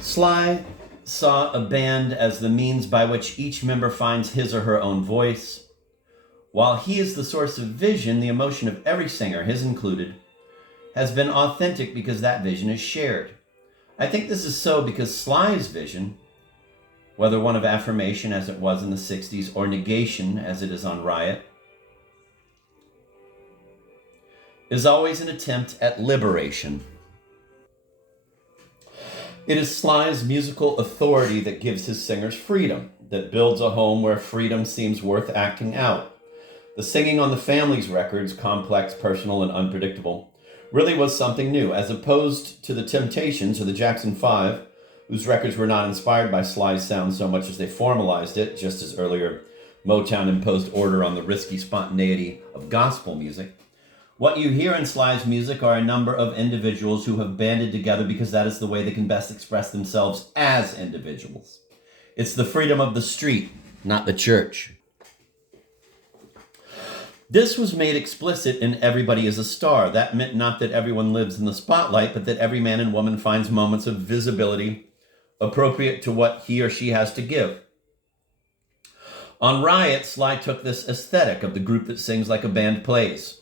Sly saw a band as the means by which each member finds his or her own voice. While he is the source of vision, the emotion of every singer, his included, has been authentic because that vision is shared. I think this is so because Sly's vision, whether one of affirmation as it was in the 60s or negation as it is on Riot, is always an attempt at liberation. It is Sly's musical authority that gives his singers freedom, that builds a home where freedom seems worth acting out. The singing on the Family's records, complex, personal, and unpredictable, really was something new, as opposed to the Temptations or the Jackson 5, whose records were not inspired by Sly's sound so much as they formalized it, just as earlier Motown imposed order on the risky spontaneity of gospel music. What you hear in Sly's music are a number of individuals who have banded together because that is the way they can best express themselves as individuals. It's the freedom of the street, not the church. This was made explicit in Everybody is a Star. That meant not that everyone lives in the spotlight, but that every man and woman finds moments of visibility appropriate to what he or she has to give. On Riot, Sly took this aesthetic of the group that sings like a band plays,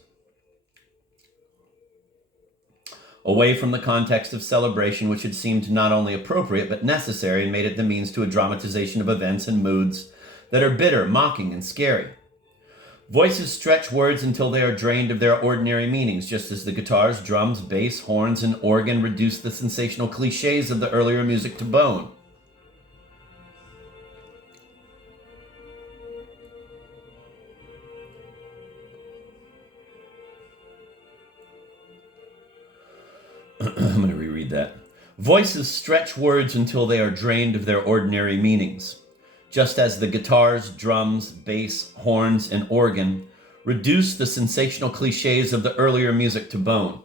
away from the context of celebration, which had seemed not only appropriate but necessary, and made it the means to a dramatization of events and moods that are bitter, mocking, and scary. Voices stretch words until they are drained of their ordinary meanings, just as the guitars, drums, bass, horns, and organ reduce the sensational cliches of the earlier music to bone. I'm going to reread that. Voices stretch words until they are drained of their ordinary meanings, just as the guitars, drums, bass, horns, and organ reduce the sensational cliches of the earlier music to bone.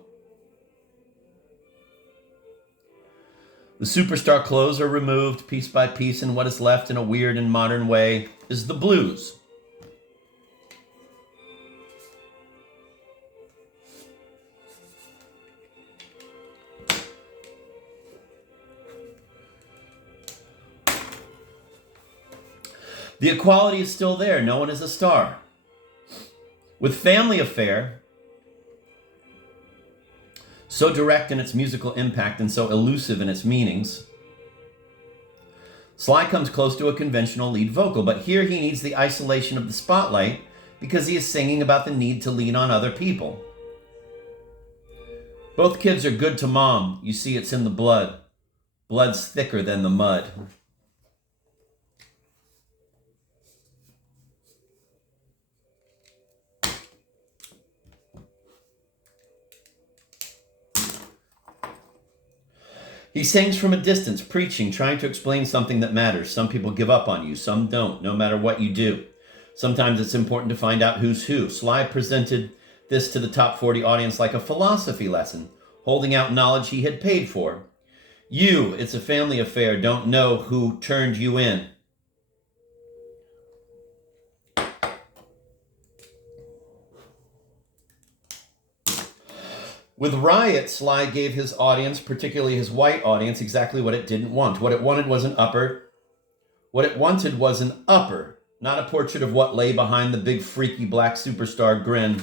The superstar clothes are removed piece by piece, and what is left in a weird and modern way is the blues. The equality is still there. No one is a star. With Family Affair, so direct in its musical impact and so elusive in its meanings, Sly comes close to a conventional lead vocal, but here he needs the isolation of the spotlight because he is singing about the need to lean on other people. Both kids are good to mom. You see, it's in the blood. Blood's thicker than the mud. He sings from a distance, preaching, trying to explain something that matters. Some people give up on you, some don't, no matter what you do. Sometimes it's important to find out who's who. Sly presented this to the top 40 audience like a philosophy lesson, holding out knowledge he had paid for. You, it's a family affair, don't know who turned you in. With Riot, Sly gave his audience, particularly his white audience, exactly what it didn't want. What it wanted was an upper. What it wanted was an upper, not a portrait of what lay behind the big freaky black superstar grin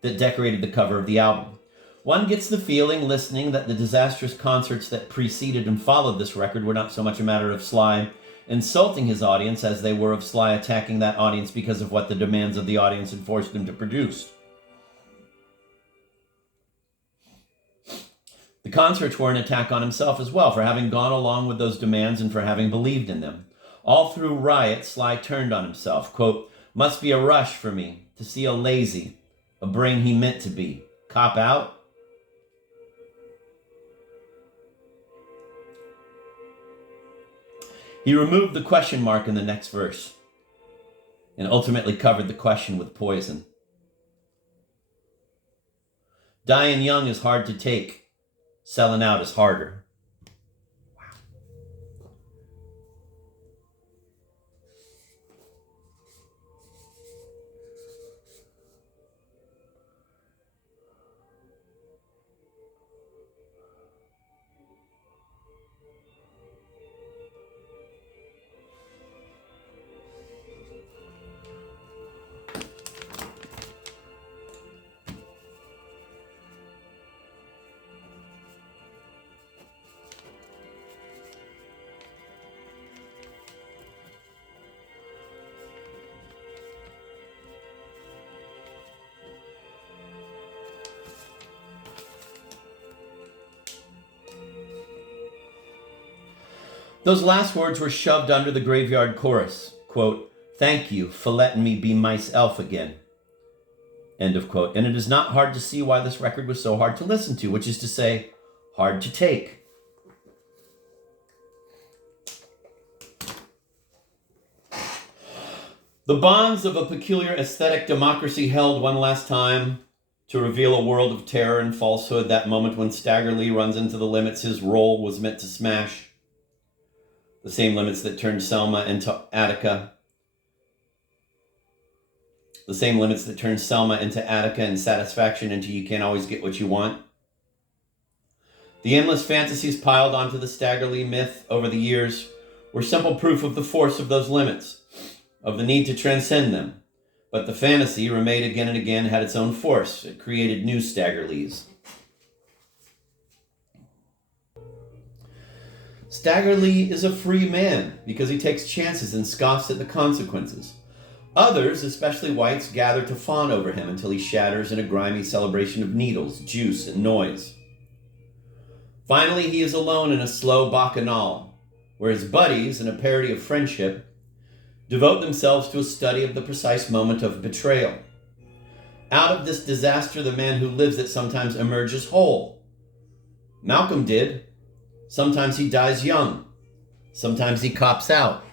that decorated the cover of the album. One gets the feeling, listening, that the disastrous concerts that preceded and followed this record were not so much a matter of Sly insulting his audience as they were of Sly attacking that audience because of what the demands of the audience had forced him to produce. The concerts were an attack on himself as well, for having gone along with those demands and for having believed in them. All through Riot, Sly turned on himself. Quote, must be a rush for me to see a lazy, a brain he meant to be. Cop out? He removed the question mark in the next verse and ultimately covered the question with poison. Dying young is hard to take. Selling out is harder. Wow. Those last words were shoved under the graveyard chorus. Quote, "Thank you for letting me be myself again." End of quote. And it is not hard to see why this record was so hard to listen to, which is to say, hard to take. The bonds of a peculiar aesthetic democracy held one last time to reveal a world of terror and falsehood, that moment when Stagger Lee runs into the limits his role was meant to smash. The same limits that turned Selma into Attica. The same limits that turned Selma into Attica and Satisfaction into You Can't Always Get What You Want. The endless fantasies piled onto the Stagger Lee myth over the years were simple proof of the force of those limits, of the need to transcend them. But the fantasy, remade again and again, had its own force. It created new Stagger Lees. Stagger Lee is a free man because he takes chances and scoffs at the consequences. Others, especially whites, gather to fawn over him until he shatters in a grimy celebration of needles, juice, and noise. Finally, he is alone in a slow bacchanal, where his buddies, in a parody of friendship, devote themselves to a study of the precise moment of betrayal. Out of this disaster, the man who lives it sometimes emerges whole. Malcolm did. Sometimes he dies young. Sometimes he cops out.